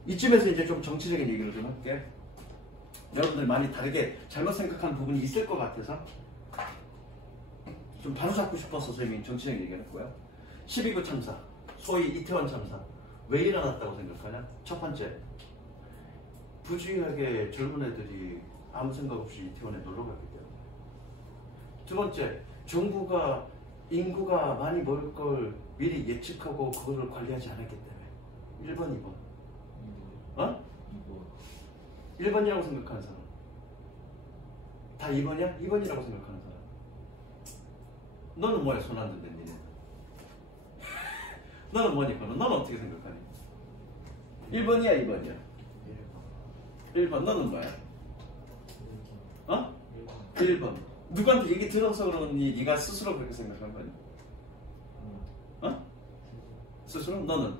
이쯤에서 이제 좀 정치적인 얘기를 좀 할게. 여러분들 많이 다르게 잘못 생각하는 부분이 있을 것 같아서 좀 바로잡고 싶어서 선생님이 정치적인 얘기를 했고요. 12구 참사, 소위 이태원 참사. 왜 일어났다고 생각하냐? 첫 번째, 부주의하게 젊은 애들이 아무 생각 없이 이태원에 놀러 갔기 때문에. 두 번째, 정부가 인구가 많이 모일 걸 미리 예측하고 그거를 관리하지 않았기 때문에. 1번, 2번. 어? 1번이라고 생각하는 사람. 다 2번이야? 2번이라고 생각하는 사람. 너는 뭐야? 손 안 든데 니네. 너는 뭐니까? 너는 어떻게 생각하니? 1번이야? 2번이야? 1번. 너는 뭐야? 어? 1번. 누구한테 얘기 들어서 그러니 네가 스스로 그렇게 생각한 거니? 어? 스스로? 너는?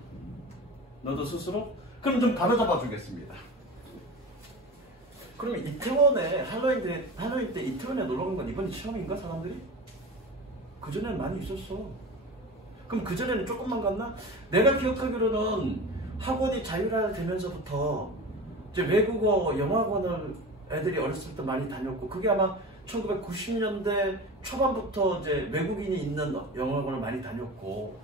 너도 스스로? 그럼 좀 가로잡아 주겠습니다. 그러면 이태원에 할로윈 때 이태원에 놀러 간 건 이번이 처음인가 사람들이? 그전에는 많이 있었어. 그럼 그전에는 조금만 갔나? 내가 기억하기로는 학원이 자율화되면서부터 이제 외국어 영어학원을 애들이 어렸을 때 많이 다녔고, 그게 아마 1990년대 초반부터 이제 외국인이 있는 영어학원을 많이 다녔고,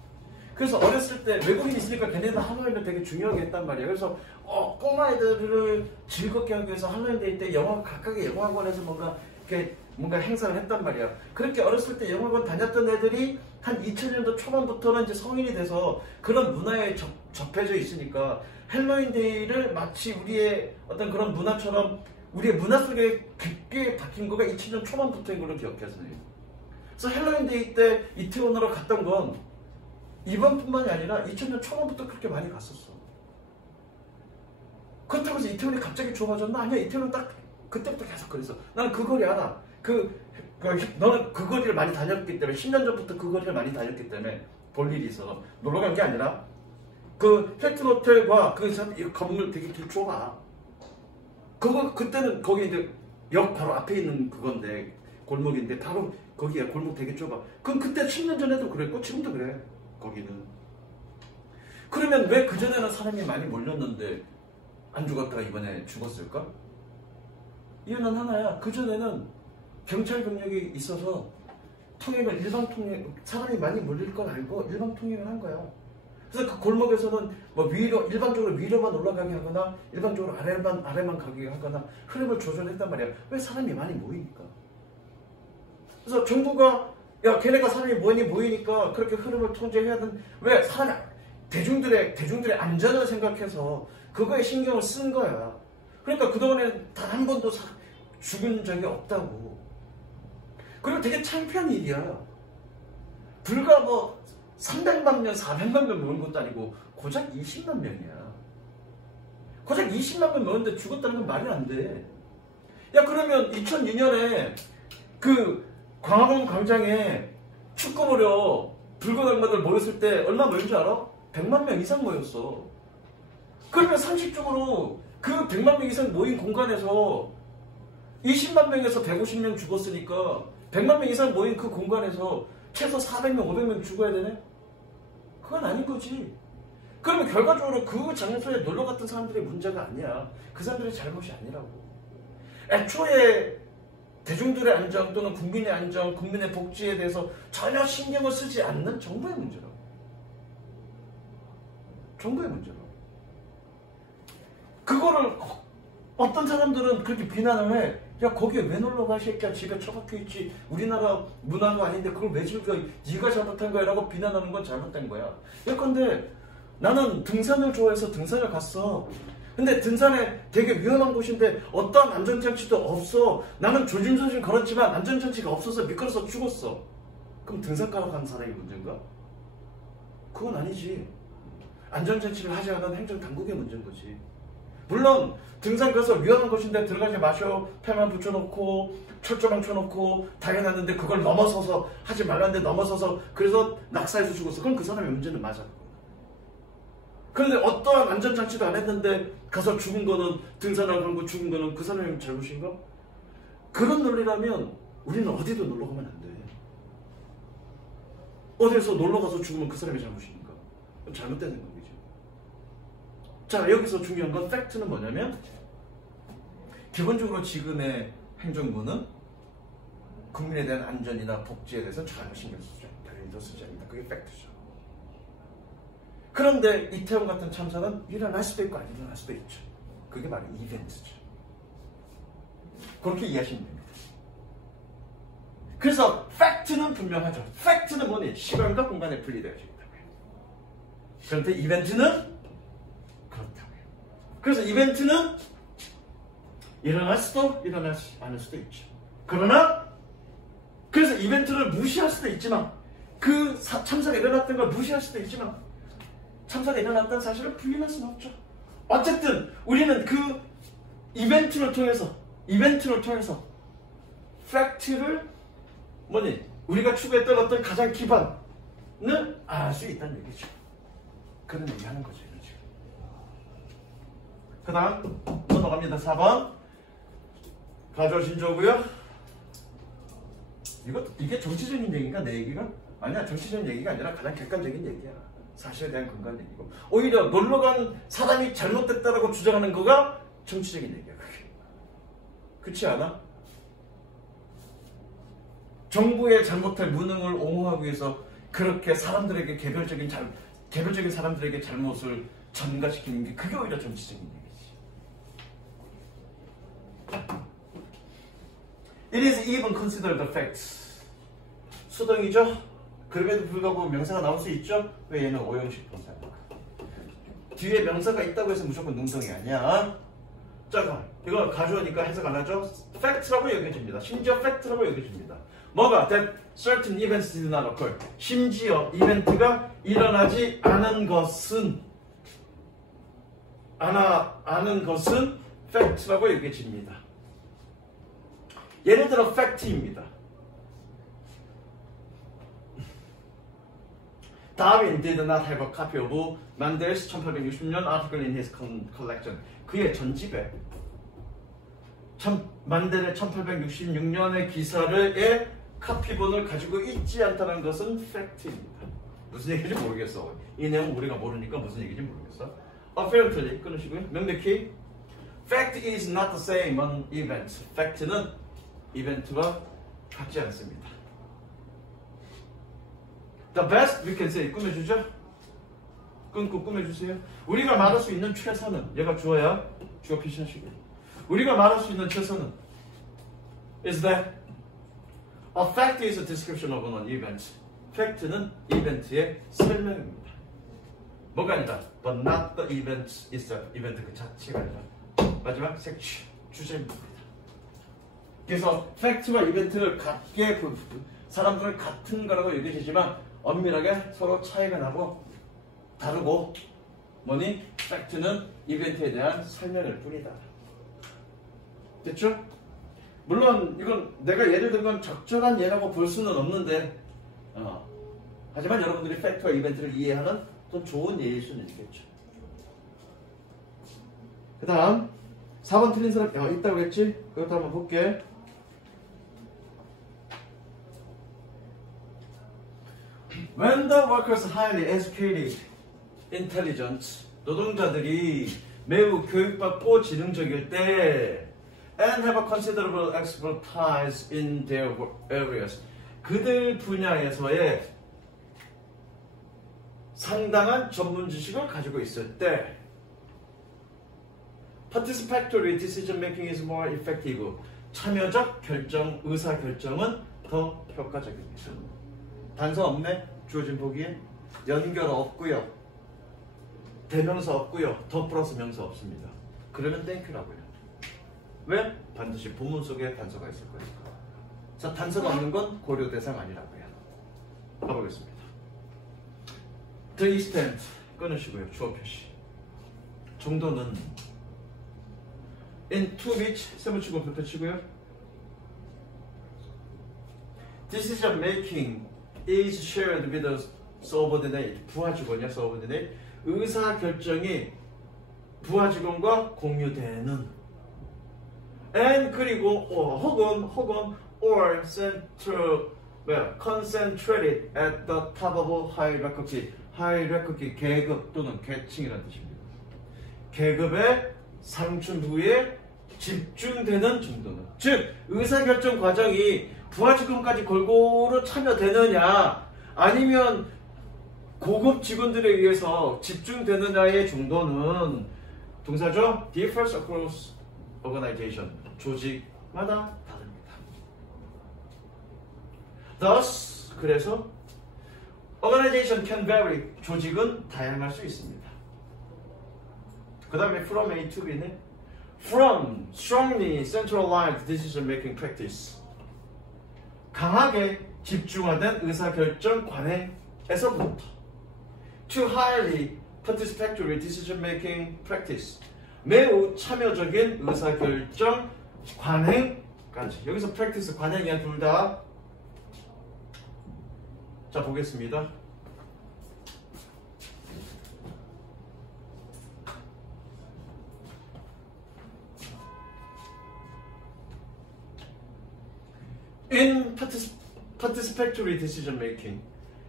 그래서 어렸을 때 외국인이 있으니까 걔네들 할로윈을 되게 중요하게 했단 말이야. 그래서 꼬마 애들을 즐겁게 하기 위해서 할로윈 데이 때 각각의 영어학원에서 뭔가 행사를 했단 말이야. 그렇게 어렸을 때 영어학원 다녔던 애들이 한 2000년도 초반부터는 이제 성인이 돼서 그런 문화에 접해져 있으니까 할로윈 데이를 마치 우리의 어떤 그런 문화처럼 우리의 문화 속에 깊게 박힌 거가 2000년 초반부터인 걸로 기억해서요. 그래서 할로윈 데이 때 이태원으로 갔던 건 이번뿐만이 아니라 2000년 초반부터 그렇게 많이 갔었어. 그렇다고 해서 이태원이 갑자기 좁아졌나? 아니야. 이태원은 딱 그때부터 계속 그랬어. 나는 그 거리 알아. 너는 그 거리를 많이 다녔기 때문에 10년 전부터 그 거리를 많이 다녔기 때문에 볼 일이 있어서 놀러 간 게 아니라 그 힐튼 호텔과 그 건물 되게 길 좁아. 그때는 거기 이제 역 바로 앞에 있는 그건데 골목인데 바로 거기에 골목 되게 좁아. 그럼 그때 10년 전에도 그랬고 지금도 그래. 거기는. 그러면 왜 그전에는 사람이 많이 몰렸는데 안 죽었다가 이번에 죽었을까? 이유는 하나야. 그전에는 경찰 병력이 있어서 통행을 일방 통행, 사람이 많이 몰릴 걸 알고 일방 통행을 한 거야. 그래서 그 골목에서는 뭐 위로, 일반적으로 위로만 올라가게 하거나 일반적으로 아래만 가게 하거나 흐름을 조절했단 말이야. 왜? 사람이 많이 모이니까. 그래서 정부가 야 걔네가 사람이 모이니까 그렇게 흐름을 통제해야 되는, 왜? 대중들의 안전을 생각해서 그거에 신경을 쓴 거야. 그러니까 그동안에 단 한 번도 죽은 적이 없다고. 그리고 되게 창피한 일이야. 불과 뭐 300만 명, 400만 명 모은 것도 아니고 고작 20만 명이야. 고작 20만 명 모였는데 죽었다는 건 말이 안 돼. 야 그러면 2002년에 그 광화문 광장에 축구 보려 불꽃 악마들 모였을 때 얼마 모인 줄 알아? 100만 명 이상 모였어. 그러면 상식적으로 그 100만 명 이상 모인 공간에서 20만 명에서 150명 죽었으니까 100만 명 이상 모인 그 공간에서 최소 400명, 500명 죽어야 되네? 그건 아닌 거지. 그러면 결과적으로 그 장소에 놀러 갔던 사람들의 문제가 아니야. 그 사람들의 잘못이 아니라고. 애초에 대중들의 안정 또는 국민의 안정, 국민의 복지에 대해서 전혀 신경을 쓰지 않는 정부의 문제라고. 정부의 문제라고. 그거를 어떤 사람들은 그렇게 비난을 해. 야 거기에 왜 놀러 가 새끼야, 집에 처박혀 있지, 우리나라 문화도 아닌데 그걸 왜 즐겨, 네가 잘못한 거야 라고 비난하는 건 잘못된 거야. 예컨대 나는 등산을 좋아해서 등산을 갔어. 근데 등산에 되게 위험한 곳인데 어떠한 안전장치도 없어. 나는 조심조심 걸었지만 안전장치가 없어서 미끄러서 죽었어. 그럼 등산가로 간 사람이 문제인가? 그건 아니지. 안전장치를 하지 않은 행정당국의 문제인 거지. 물론 등산 가서 위험한 곳인데 들어가지 마셔, 폐만 붙여놓고 철조망 쳐놓고 당연했는데 그걸 넘어서서 하지 말라는데 넘어서서 그래서 낙사해서 죽었어. 그럼 그 사람의 문제는 맞아. 그런데 어떠한 안전장치도 안 했는데 가서 죽은 거는, 등산을 간 거 죽은 거는 그 사람의 잘못인가? 그런 논리라면 우리는 어디도 놀러 가면 안 돼. 어디에서 놀러 가서 죽으면 그 사람의 잘못이니까. 잘못된 생각이지. 자, 여기서 중요한 건 팩트는 뭐냐면, 기본적으로 지금의 행정부는 국민에 대한 안전이나 복지에 대해서 전혀 신경 쓰지 않는다. 별로 쓰지 않는다. 그게 팩트죠. 그런데 이태원 같은 참사는 일어날 수도 있고 안 일어날 수도 있죠. 그게 바로 이벤트죠. 그렇게 이해하시면 됩니다. 그래서 팩트는 분명하죠. 팩트는 뭐니? 시간과 공간에 분리되어져 있다고요. 그런데 이벤트는 그렇다고요. 그래서 이벤트는 일어날 수도 일어나지 않을 수도 있죠. 그러나 그래서 이벤트를 무시할 수도 있지만, 그 참사가 일어났던 걸 무시할 수도 있지만, 참사가 일어났다는 사실을 부인할 수는 없죠. 어쨌든 우리는 그 이벤트를 통해서 팩트를 뭐니? 우리가 추구했던 어떤 가장 기반을 알 수 있다는 얘기죠. 그런 얘기 하는 거죠. 그 다음 넘어갑니다. 4번 가조신조고요. 이게 정치적인 얘기인가? 내 얘기가? 아니야. 정치적인 얘기가 아니라 가장 객관적인 얘기야. 사실에 대한 근거한 얘기고, 오히려 놀러간 사람이 잘못됐다라고 주장하는 거가 정치적인 얘기야. 그게. 그렇지 않아? 정부의 잘못할 무능을 옹호하기 위해서 그렇게 사람들에게 개별적인 사람들에게 잘못을 전가시키는 게, 그게 오히려 정치적인 얘기지. It is even considered a fact. 수동이죠? 그럼에도 불구하고 명사가 나올 수 있죠? 왜? 얘는 오형식 동사니까. 뒤에 명사가 있다고 해서 무조건 능동이 아니야. 자, 이거 가져오니까 해석 안 하죠? 팩트라고 여겨집니다. 심지어 팩트라고 여겨집니다. 뭐가? That certain events did not occur. 심지어 이벤트가 일어나지 않은 것은 팩트라고 여겨집니다. 예를 들어 fact입니다. Darwin did not have a copy of Mendel's 1860년 article in his collection. 그의 전집에 만델의 1866년의 기사를 카피본을 가지고 있지 않다는 것은 팩트입니다. 무슨 얘기인지 모르겠어. 이 내용 우리가 모르니까 무슨 얘기인지 모르겠어. Apparently 끊으시고요. 명백히 fact is not the same on event. 팩트는 이벤트와 같지 않습니다. The best we can say. 꾸며주죠? 끊고 꾸며주세요. 우리가 말할 수 있는 최선은, 얘가 주어야 주어 표시하시고, 우리가 말할 수 있는 최선은 is that a fact is a description of an event. 팩트는 이벤트의 설명입니다. 뭐가 아니라 but not the event itself. 이벤트 그 자체가 아니라. 마지막 색취 주제입니다. 그래서 팩트와 이벤트를 같게 사람들은 같은 거라고 얘기하지만 엄밀하게 서로 차이가 나고 다르고, 뭐니? 팩트는 이벤트에 대한 설명일 뿐이다. 됐죠? 물론 이건 내가 예를 든 건 적절한 예라고 볼 수는 없는데 하지만 여러분들이 팩트와 이벤트를 이해하는 좀 좋은 예일 수는 있겠죠. 그 다음 4번 틀린 사람 있다고 했지? 그것도 한번 볼게. When the workers are highly educated, intelligent, 노동자들이 매우 교육받고 지능적일 때 and have a considerable expertise in their areas, 그들 분야에서의 상당한 전문 지식을 가지고 있을 때 participatory decision making is more effective, 참여적 결정, 의사 결정은 더 효과적입니다. 단서 없네? 주어진 보기에 연결 없고요, 대명사 없고요, 더 플러스 명사 없습니다. 그러면 땡큐라고요. 왜? 반드시 본문 속에 단서가 있을 거니까. 자, 단서가 없는 건 고려 대상 아니라고요. 가보겠습니다. The extent 끊으시고요. 주어 표시. 정도는 in to which 세무치고 펼치고요. Decision making is shared with the subordinate. 부하 직원이야, subordinate. 의사 결정이 부하 직원과 공유되는. and 그리고 혹은 or concentrated at the top of hierarchy. hierarchy 계급 또는 계층이라는 뜻입니다. 계급의 상층부에 집중되는 정도는, 즉 의사결정 과정이 부하 직원까지 골고루 참여되느냐 아니면 고급 직원들에 의해서 집중되느냐의 정도는 동사죠. differs across organization. 조직마다 다릅니다. Thus, 그래서 organization can vary. 조직은 다양할 수 있습니다. 그 다음에 from A to B는 from strongly centralized decision making practice. 강하게 집중화된 의사결정 관행에서부터 to highly participatory decision making practice. 매우 참여적인 의사결정 관행까지. 여기서 practice, 관행이야 둘 다. 자, 보겠습니다. In participatory decision making,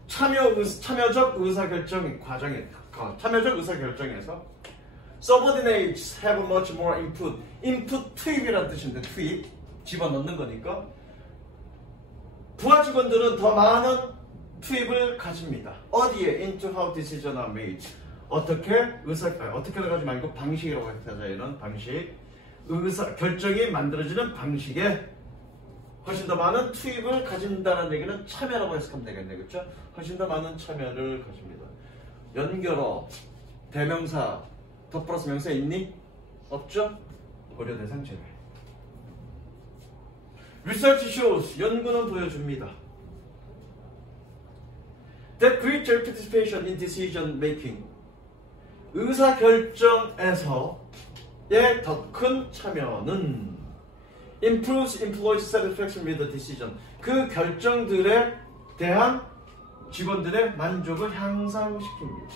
참여적 의사결정 과정에, 참여적 의사결정에서 subordinates have much more input. input 투입이라는 뜻인데, 투입 집어넣는 거니까 부하 직원들은 더 많은 투입을 가집니다. 어디에? into how decisions are made. 어떻게를 가지 말고 방식이라고 하자. 이런 방식, 의사 결정이 만들어지는 방식에 훨씬 더 많은 투입을 가진다는 얘기는 참여라고 해석하면 되겠네, 그렇죠? 훨씬 더 많은 참여를 가집니다. 연결어, 대명사, 더 플러스 명사 있니? 없죠? 고려 대상 제외. Research shows, 연구는 보여줍니다. That greater participation in decision making, 의사 결정에서의 더 큰 참여는 improves employees satisfaction with the decision. 그 결정들에 대한 직원들의 만족을 향상시킵니다.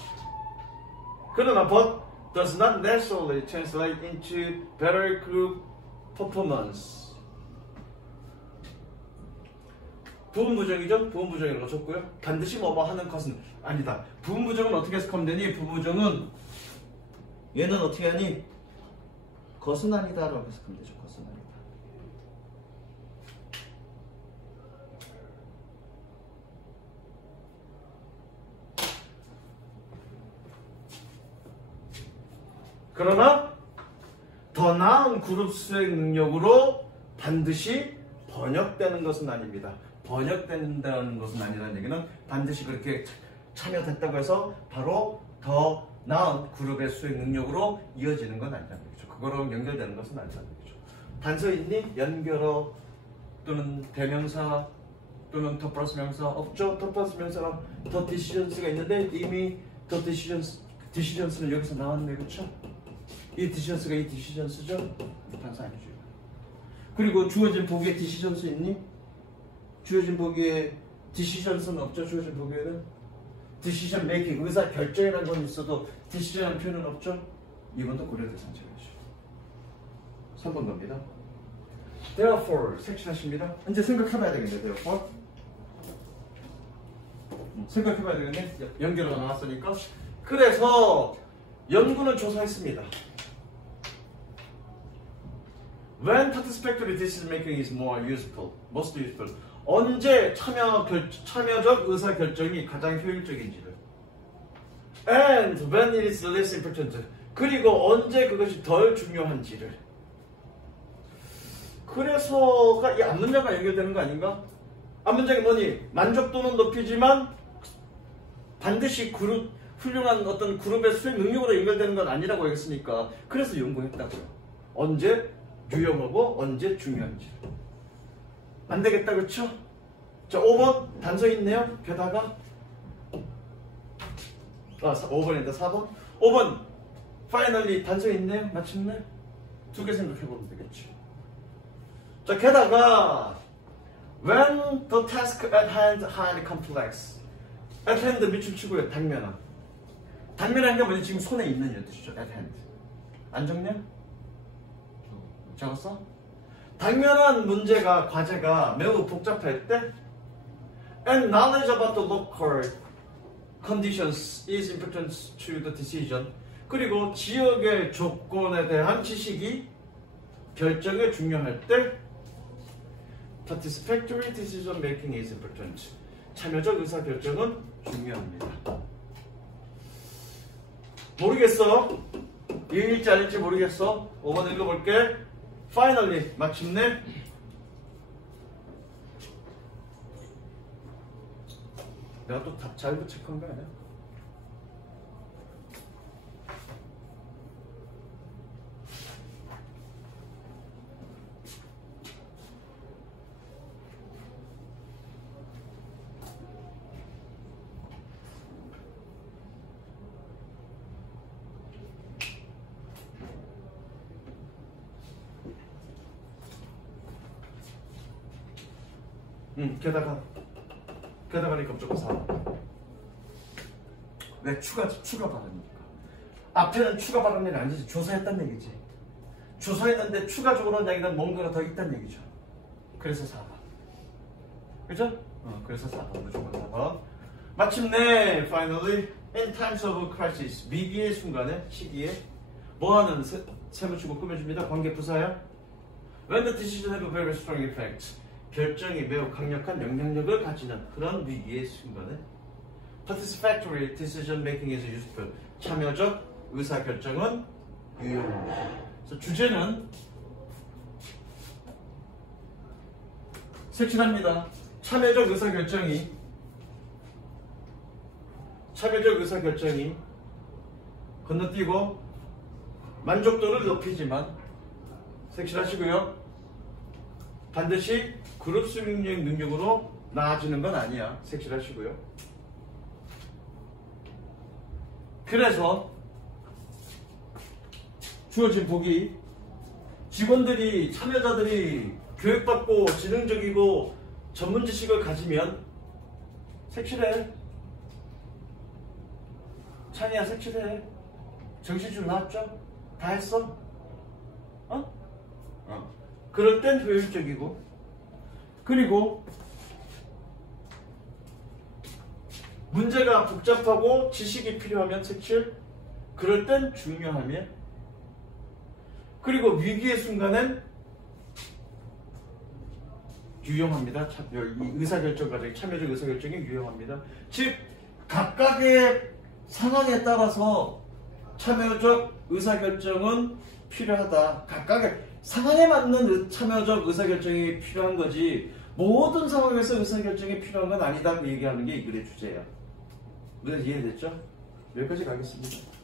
그러나 but does not necessarily translate into better group performance. 부분부정이죠? 부분부정이라고 쳤고요. 반드시 뭐뭐 하는 것은 아니다. 부분부정은 어떻게 해석하면 되니? 부분부정은 얘는 어떻게 하니? 것은 아니다라고 해석하면 되죠. 것은 아니다. 그러나 더 나은 그룹 수행 능력으로 반드시 번역되는 것은 아닙니다. 번역된다는 것은 아니라는 얘기는 반드시 그렇게 참여됐다고 해서 바로 더 나은 그룹의 수행 능력으로 이어지는 건 아니라는 얘기죠. 그거랑 연결되는 것은 아니라는 얘기죠. 단서있니? 연결어 또는 대명사 또는 더 플러스 명사 없죠? 더 플러스 명사랑 더 디시전스가 있는데 이미 더 디시전스는 여기서 나왔네. 그렇죠? 이 디시전스가 이 디시전스죠? 단서 아니죠. 그리고 주어진 보기에 디시전스 있니? 주어진 보기에 디시전스는 없죠. 주어진 보기에는 디시전 메이킹, 의사 결정이라는 건 있어도 디시전이라는 표현은 없죠. 이번도 고려 대상 제외죠. 3번 겁니다. Therefore 색칠하십니다. 이제 생각해봐야 되겠네. Therefore 생각해봐야 되겠네. 연결어가 나왔으니까. 그래서 연구는 조사했습니다. When participatory decision making is more useful, most useful. 언제 참여적 의사 결정이 가장 효율적인지를. And when it is less important. 그리고 언제 그것이 덜 중요한지를. 그래서가 이 앞문장과 연결되는 거 아닌가? 앞문장이 뭐니? 만족도는 높이지만 반드시 훌륭한 어떤 그룹의 수행 능력으로 연결되는 건 아니라고 했으니까 그래서 연구했다고요. 언제 유용하고 언제 중요한지. 안 되겠다, 그쵸? 자, 5번 단서 있네요. 게다가 5번인데 4번 5번 finally 단서 있네요. 마침내 두 개 생각해보면 되겠지. 자, 게다가 when the task at hand highly complex. at hand 밑줄 치고요. 당면한. 당면한 게 뭐지? 지금 손에 있는 이런 뜻이죠. at hand. 안 적냐? 적었어? 당면한 문제가, 과제가 매우 복잡할 때 and knowledge about the local conditions is important to the decision. 그리고 지역의 조건에 대한 지식이 결정에 중요할 때 participatory decision making is important. 참여적 의사결정은 중요합니다. 모르겠어. 이해일지 아닐지 모르겠어. 5번 읽어볼게. Finally, 마침내 내가 또 답 잘못 체크한 거 아니야? 게다가니 검정고 4. 왜 추가 발언이니까. 앞에는 추가 발언이 아니지. 조사했다는 얘기지. 조사했는데 추가적으로 얘기는 뭔가가 더 있다는 얘기죠. 그래서 4번. 그죠? 그래서 4번. 무조건 4번. 마침내 finally in times of crisis. 위기의 순간에, 시기에 뭐하는 세무치고 꾸며줍니다. 관계 부사야. When the decision have a very strong effect. 결정이 매우 강력한 영향력을 가지는 그런 위기의 순간에 participatory decision making is useful. 참여적 의사결정은 유용합니다. 그래서 주제는 색칠합니다. 참여적 의사결정이 건너뛰고 만족도를 높이지만 색칠하시고요. 반드시 그룹 수행 능력으로 나아지는 건 아니야. 색칠하시고요. 그래서 주어진 보기 직원들이, 참여자들이 교육받고 지능적이고 전문 지식을 가지면 색칠해. 찬이야, 색칠해. 정신줄 나왔죠? 다 했어? 그럴 땐 효율적이고, 그리고 문제가 복잡하고 지식이 필요하면 색칠, 그럴 땐 중요하면, 그리고 위기의 순간엔 유용합니다. 이 의사결정 과정이, 참여적 의사결정이 유용합니다. 즉 각각의 상황에 따라서 참여적 의사결정은 필요하다. 각각의 상황에 맞는 참여적 의사결정이 필요한 거지 모든 상황에서 의사결정이 필요한 건 아니다. 그 얘기하는 게 이 글의 주제야. 이해됐죠? 여기까지 가겠습니다.